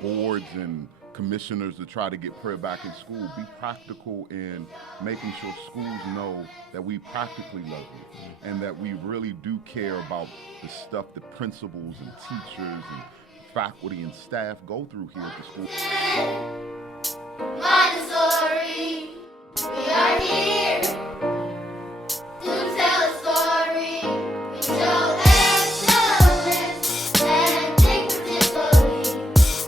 boards and commissioners to try to get prayer back in school. Be practical in making sure schools know that we practically love you and that we really do care about the stuff that principals and teachers and faculty and staff go through here at the school. Montessori, we are here to tell a story. We show excellence and dignity.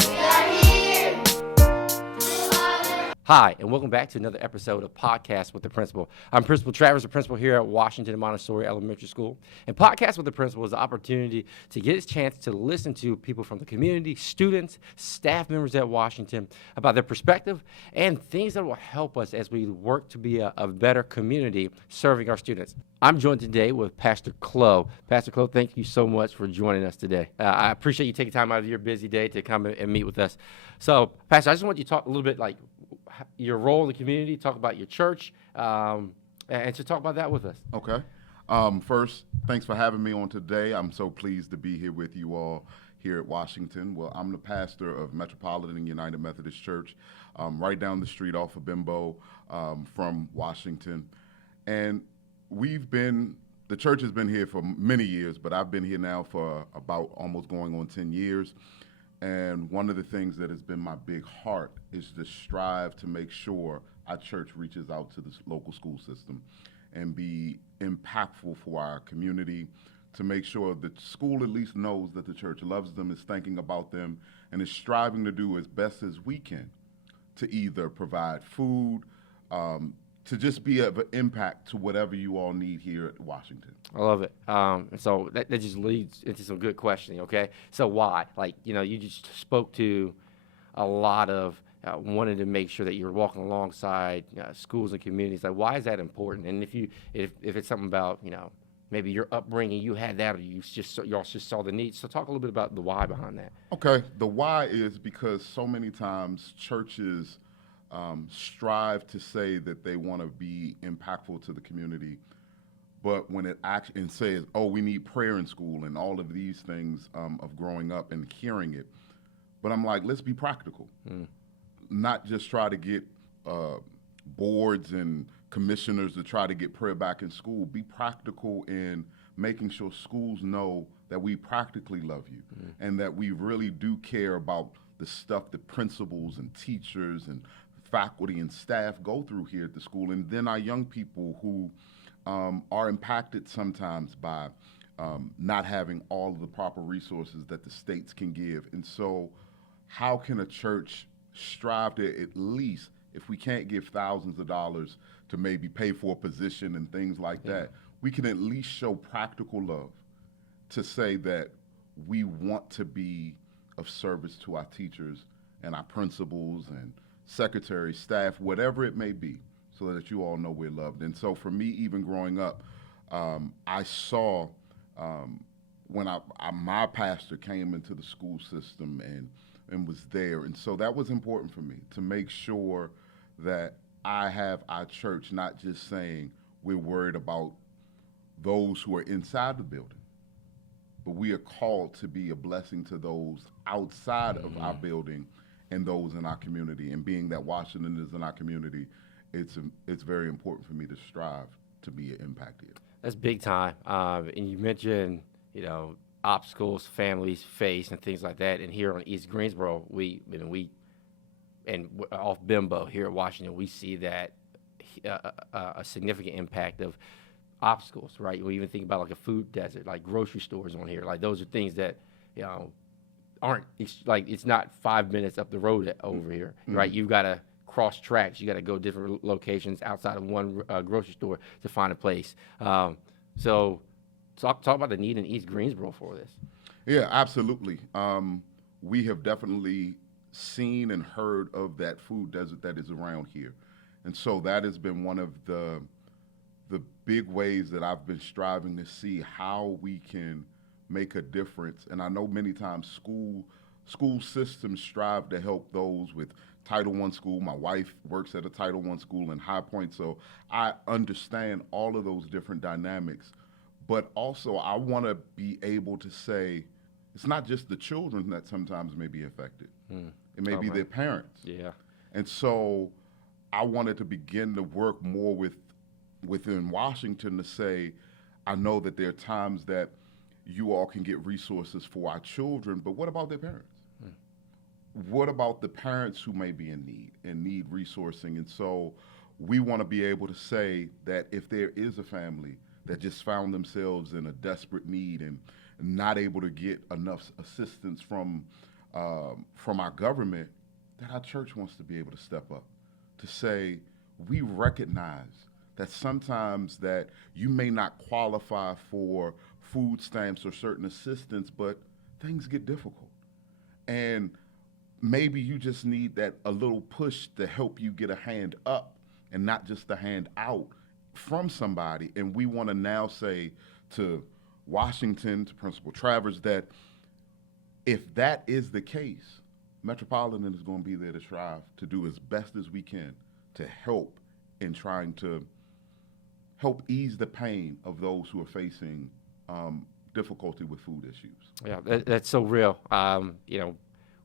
We are here to honor. Hi, and welcome back to another episode of Podcast with the Principal. I'm Principal Travers, the principal here at Washington Montessori Elementary School. And Podcast with the Principal is an opportunity to get a chance to listen to people from the community, students, staff members at Washington, about their perspective and things that will help us as we work to be a better community serving our students. I'm joined today with Pastor Chloe. Pastor Chloe, thank you so much for joining us today. I appreciate you taking time out of your busy day to come and meet with us. So, Pastor, I just want you to talk a little bit like your role in the community, talk about your church, and to talk about that with us. Okay. First, thanks for having me on today. I'm so pleased to be here with you all here at Washington. Well, I'm the pastor of Metropolitan United Methodist Church, right down the street off of Bimbo from Washington. And the church has been here for many years, but I've been here now for about almost going on 10 years. And one of the things that has been my big heart is to strive to make sure our church reaches out to the local school system and be impactful for our community, to make sure the school at least knows that the church loves them, is thinking about them, and is striving to do as best as we can to either provide food, to just be of an impact to whatever you all need here at Washington. I love it. And so that just leads into some good questioning, okay? So why? Like, you just spoke to a lot of wanting to make sure that you're walking alongside schools and communities. Like, why is that important? And if it's something about, maybe your upbringing, you had that, or y'all just saw the need. So talk a little bit about the why behind that. Okay, the why is because so many times churches strive to say that they want to be impactful to the community, but when it actually says, oh, we need prayer in school and all of these things of growing up and hearing it, but I'm like, let's be practical. Not just try to get boards and commissioners to try to get prayer back in school. Be practical in making sure schools know that we practically love you and that we really do care about the stuff that principals and teachers and faculty and staff go through here at the school, and then our young people who are impacted sometimes by not having all of the proper resources that the states can give. And so how can a church strive to, at least, if we can't give thousands of dollars to maybe pay for a position and things like that, we can at least show practical love to say that we want to be of service to our teachers and our principals and secretaries, staff, whatever it may be, so that you all know we're loved. And so for me, even growing up, I saw when my pastor came into the school system and was there. And so that was important for me to make sure that I have our church not just saying we're worried about those who are inside the building, but we are called to be a blessing to those outside of our building and those in our community. And being that Washington is in our community, it's very important for me to strive to be an impact here. That's big time. And you mentioned, obstacles families face and things like that. And here on East Greensboro, off Bimbo here at Washington, we see that a significant impact of obstacles, right? We even think about like a food desert, like grocery stores on here. Like those are things that, it's not 5 minutes up the road over here, right? You've got to cross tracks. You got to go different locations outside of one grocery store to find a place. So talk about the need in East Greensboro for this. Yeah, absolutely. We have definitely seen and heard of that food desert that is around here. And so that has been one of the big ways that I've been striving to see how we can make a difference. And I know many times school systems strive to help those with Title I school. My wife works at a Title I school in High Point, so I understand all of those different dynamics. But also I want to be able to say it's not just the children that sometimes may be affected. It may be man. their parents. Yeah. And so I wanted to begin to work more within Washington to say, I know that there are times that you all can get resources for our children, but what about their parents? What about the parents who may be in need resourcing? And so we want to be able to say that if there is a family that just found themselves in a desperate need and not able to get enough assistance from our government, that our church wants to be able to step up to say, we recognize that sometimes that you may not qualify for food stamps or certain assistance, but things get difficult. And maybe you just need that a little push to help you get a hand up and not just a hand out from somebody. And we want to now say to Washington, to Principal Travers, that if that is the case, Metropolitan is going to be there to strive to do as best as we can to help in trying to help ease the pain of those who are facing difficulty with food issues. Yeah, that's so real. You know,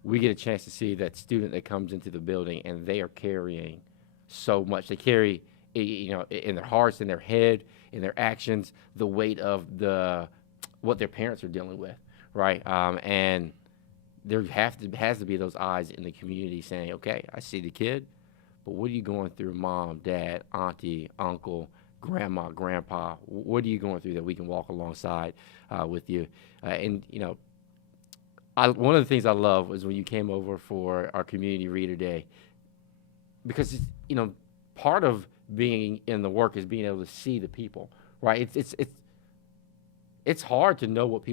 we get a chance to see that student that comes into the building and they are carrying so much. They carry, you know, in their hearts, in their head, in their actions, the weight of what their parents are dealing with, right? And there has to be those eyes in the community saying, okay, I see the kid, but what are you going through, mom, dad, auntie, uncle, grandma, grandpa? What are you going through that we can walk alongside with you? And, you know, one of the things I love was when you came over for our community reader day, because, you know, part of being in the work is being able to see the people, right? It's hard to know what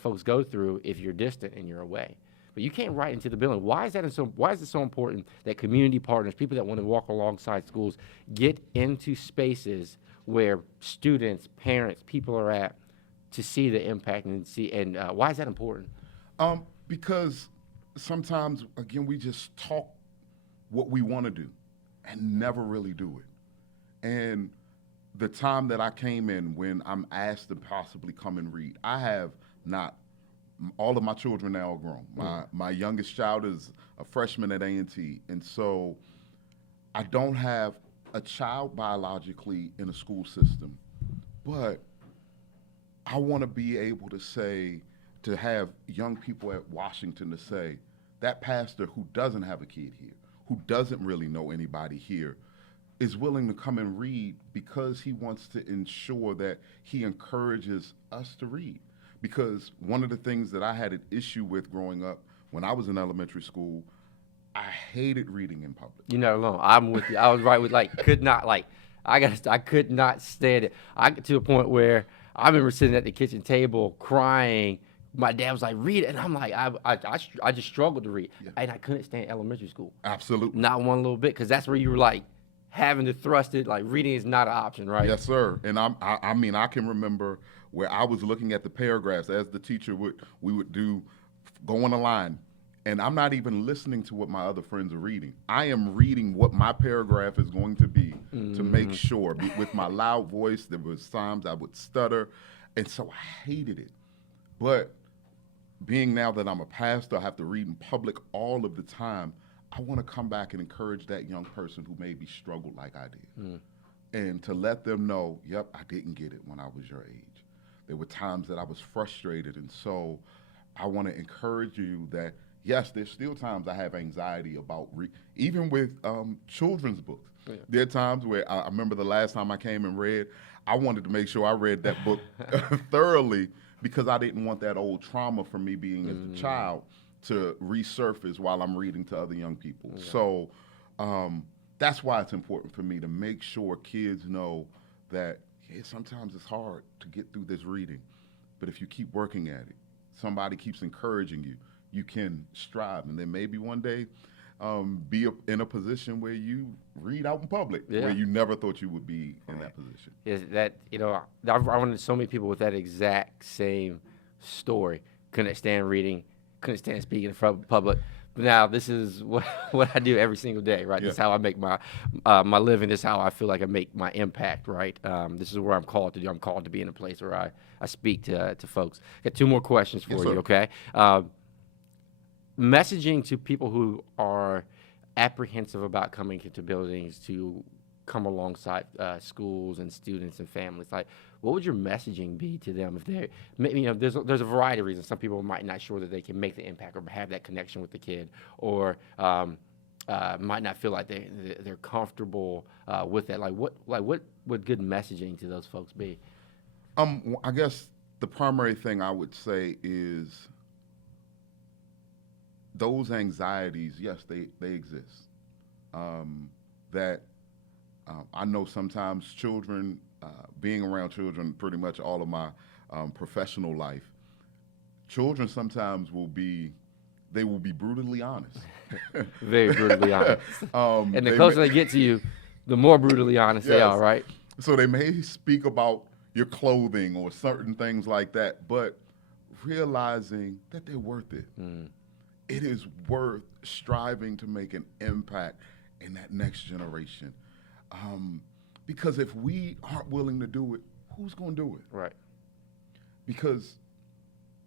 folks go through if you're distant and you're away. But you can't write into the building. Why is it so important that community partners, people that want to walk alongside schools, get into spaces where students, parents, people are at to see the impact and why is that important? Because sometimes, again, we just talk what we want to do and never really do it. And the time that I came in when I'm asked to possibly come and read, I have not. All of my children now are grown. My youngest child is a freshman at A&T, and so I don't have a child biologically in a school system, but I want to be able to say, to have young people at Washington to say, that pastor who doesn't have a kid here, who doesn't really know anybody here, is willing to come and read because he wants to ensure that he encourages us to read. Because one of the things that I had an issue with growing up when I was in elementary school, I hated reading in public. You're not alone. I'm with you. I was right with I could not stand it. I get to a point where I remember sitting at the kitchen table crying. My dad was like, read it. And I'm like, I just struggled to read. Yeah. And I couldn't stand elementary school. Absolutely. Not one little bit, because that's where you were like having to thrust it, like reading is not an option, right? Yes, sir. And I mean, I can remember where I was looking at the paragraphs as the teacher we would go on a line. And I'm not even listening to what my other friends are reading. I am reading what my paragraph is going to be to make sure. With my loud voice, there was times I would stutter. And so I hated it. But being now that I'm a pastor, I have to read in public all of the time. I want to come back and encourage that young person who maybe struggled like I did. And to let them know, yep, I didn't get it when I was your age. There were times that I was frustrated. And so I want to encourage you that, yes, there's still times I have anxiety about even with children's books. Yeah. There are times where I remember the last time I came and read, I wanted to make sure I read that book thoroughly because I didn't want that old trauma from me being as a child to resurface while I'm reading to other young people. Yeah. So that's why it's important for me to make sure kids know that sometimes it's hard to get through this reading, but if you keep working at it, somebody keeps encouraging you, you can strive, and then maybe one day be in a position where you read out in public, where you never thought you would be in that position. Is that, you know, I've run into so many people with that exact same story. Couldn't stand reading, couldn't stand speaking in front of public. But now this is what I do every single day, right? Yeah. This is how I make my living. This is how I feel like I make my impact, right? This is where I'm called to do. I'm called to be in a place where I speak to folks. Got two more questions for you, okay? messaging to people who are apprehensive about coming into buildings to come alongside schools and students and families, like what would your messaging be to them if they're, there's a variety of reasons. Some people might not sure that they can make the impact or have that connection with the kid, or might not feel like they're comfortable with that. Like what would good messaging to those folks be? I guess the primary thing I would say is those anxieties, yes, they exist. I know sometimes children, being around children pretty much all of my professional life, children sometimes will be brutally honest. Very brutally honest. And the closer they get to you, the more brutally honest they are, right? So they may speak about your clothing or certain things like that, but realizing that they're worth it. It is worth striving to make an impact in that next generation. Because if we aren't willing to do it, who's going to do it? Right. Because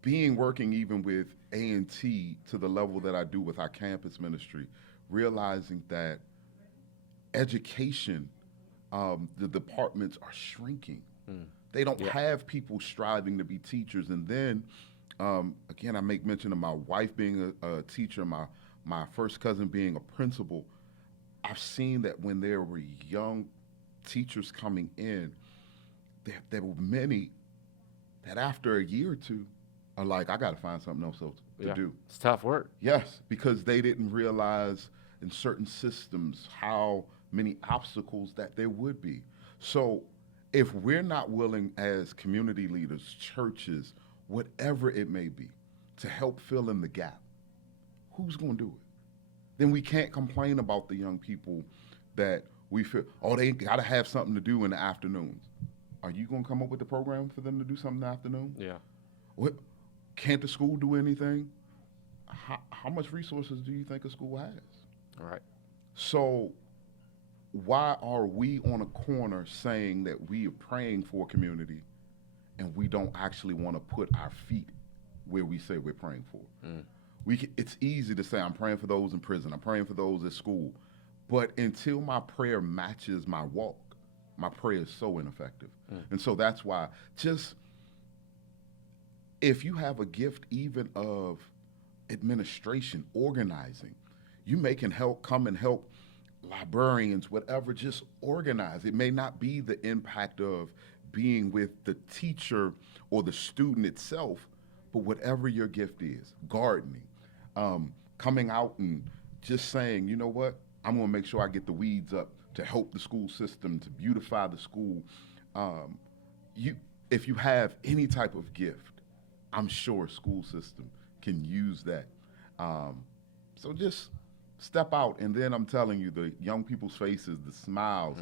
working even with A&T to the level that I do with our campus ministry, realizing that education, the departments are shrinking. They don't have people striving to be teachers. And then, again, I make mention of my wife being a teacher, my first cousin being a principal. I've seen that when there were young teachers coming in, there were many that after a year or two are like, I got to find something else to do. It's tough work. Yes, because they didn't realize in certain systems how many obstacles that there would be. So if we're not willing as community leaders, churches, whatever it may be, to help fill in the gap, who's going to do it? Then we can't complain about the young people that we feel, they got to have something to do in the afternoons. Are you going to come up with a program for them to do something in the afternoon? Yeah. What? Can't the school do anything? How much resources do you think a school has? All right. So why are we on a corner saying that we are praying for a community and we don't actually want to put our feet where we say we're praying for? It's easy to say, I'm praying for those in prison, I'm praying for those at school. But until my prayer matches my walk, my prayer is so ineffective. And so that's why if you have a gift even of administration, organizing, you can come and help librarians, whatever, just organize. It may not be the impact of being with the teacher or the student itself, but whatever your gift is, gardening, coming out and just saying, you know what, I'm going to make sure I get the weeds up to help the school system, to beautify the school. If you have any type of gift, I'm sure school system can use that. So just step out, and then I'm telling you, the young people's faces, the smiles,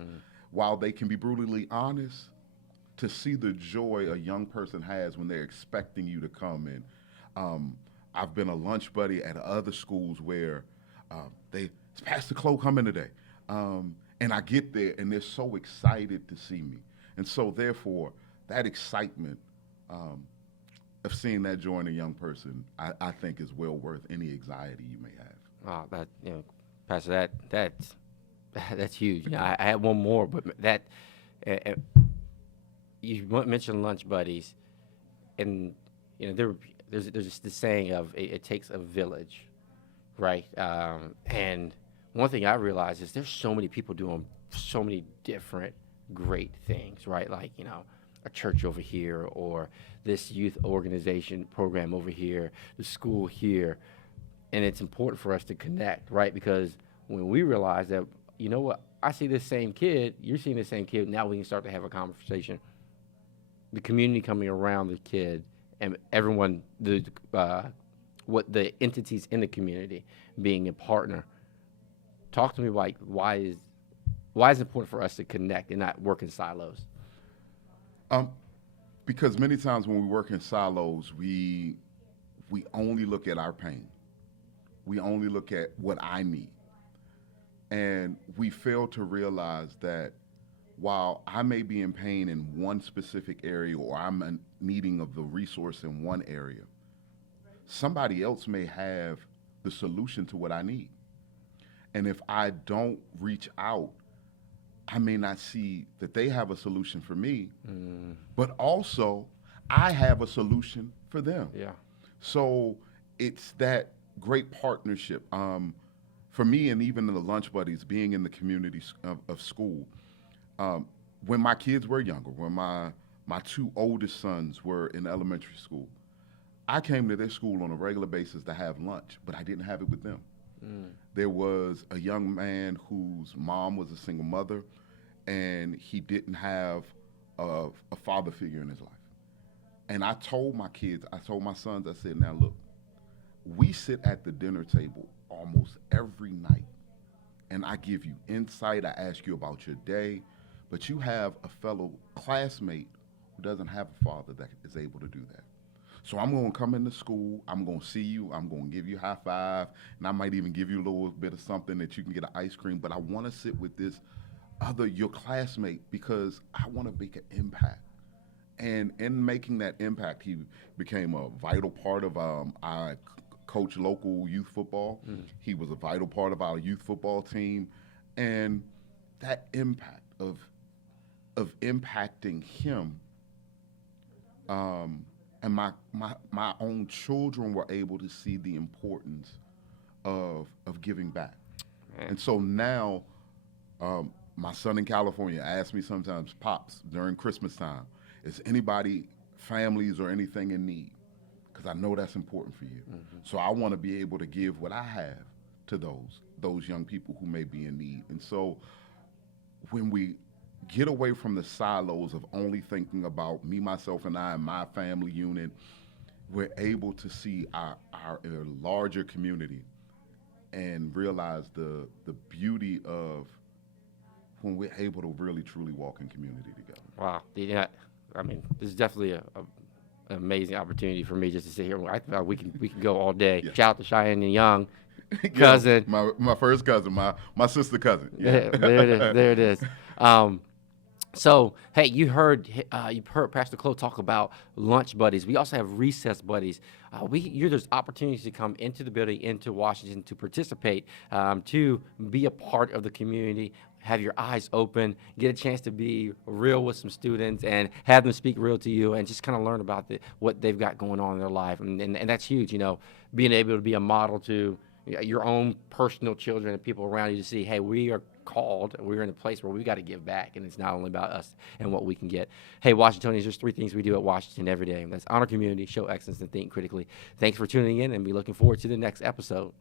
while they can be brutally honest, to see the joy a young person has when they're expecting you to come in. I've been a lunch buddy at other schools where it's Pastor Chloe coming today. And I get there, and they're so excited to see me. And so, therefore, that excitement of seeing that joy in a young person, I think is well worth any anxiety you may have. Oh, Pastor, that's huge. I had one more, but that you mentioned lunch buddies, and there's just the saying of it takes a village, right? And one thing I realized is there's so many people doing so many different great things, right? Like, a church over here, or this youth organization program over here, the school here. And it's important for us to connect, right? Because when we realize that, you know what, I see this same kid, you're seeing the same kid, now we can start to have a conversation. The community coming around the kid, and everyone, what the entities in the community being a partner. Talk to me like why is it important for us to connect and not work in silos? Because many times when we work in silos, we only look at our pain. We only look at what I need. And we fail to realize that while I may be in pain in one specific area, or I'm in needing of the resource in one area, somebody else may have the solution to what I need. And if I don't reach out, I may not see that they have a solution for me, but also I have a solution for them. Yeah. So it's that great partnership. For me, and even in the lunch buddies, being in the community of school, when my kids were younger, when my two oldest sons were in elementary school, I came to their school on a regular basis to have lunch, but I didn't have it with them. There was a young man whose mom was a single mother, and he didn't have a father figure in his life. And I told my kids, I told my sons, I said, now look, we sit at the dinner table almost every night, and I give you insight, I ask you about your day, but you have a fellow classmate who doesn't have a father that is able to do that. So I'm going to come into school, I'm going to see you, I'm going to give you a high five, and I might even give you a little bit of something that you can get an ice cream, but I want to sit with this your classmate, because I want to make an impact. And in making that impact, he became a vital part of I coach local youth football. He was a vital part of our youth football team. And that impact of impacting him, and my own children were able to see the importance of giving back. And so now, my son in California asks me sometimes, Pops, during Christmas time, is anybody, families or anything in need? Because I know that's important for you. So I want to be able to give what I have to those young people who may be in need. And so when we get away from the silos of only thinking about me, myself, and I, and my family unit, we're able to see our larger community and realize the beauty of when we're able to really, truly walk in community together. Wow. Yeah. I mean, this is definitely an amazing opportunity for me just to sit here. I thought we can go all day. Yeah. Shout out to Cheyenne and Young, cousin. Yeah, my first cousin, my sister cousin. Yeah. There it is. So, hey, you heard Pastor Chloe talk about lunch buddies. We also have recess buddies. There's opportunities to come into the building, into Washington, to participate, to be a part of the community, have your eyes open, get a chance to be real with some students and have them speak real to you, and just kind of learn about what they've got going on in their life. And that's huge, being able to be a model to your own personal children and people around you to see, hey, we are called, we're in a place where we got to give back, and it's not only about us and what we can get. Hey, Washingtonians, there's 3 things we do at Washington every day. That's honor community, show excellence, and think critically. Thanks for tuning in, and be looking forward to the next episode.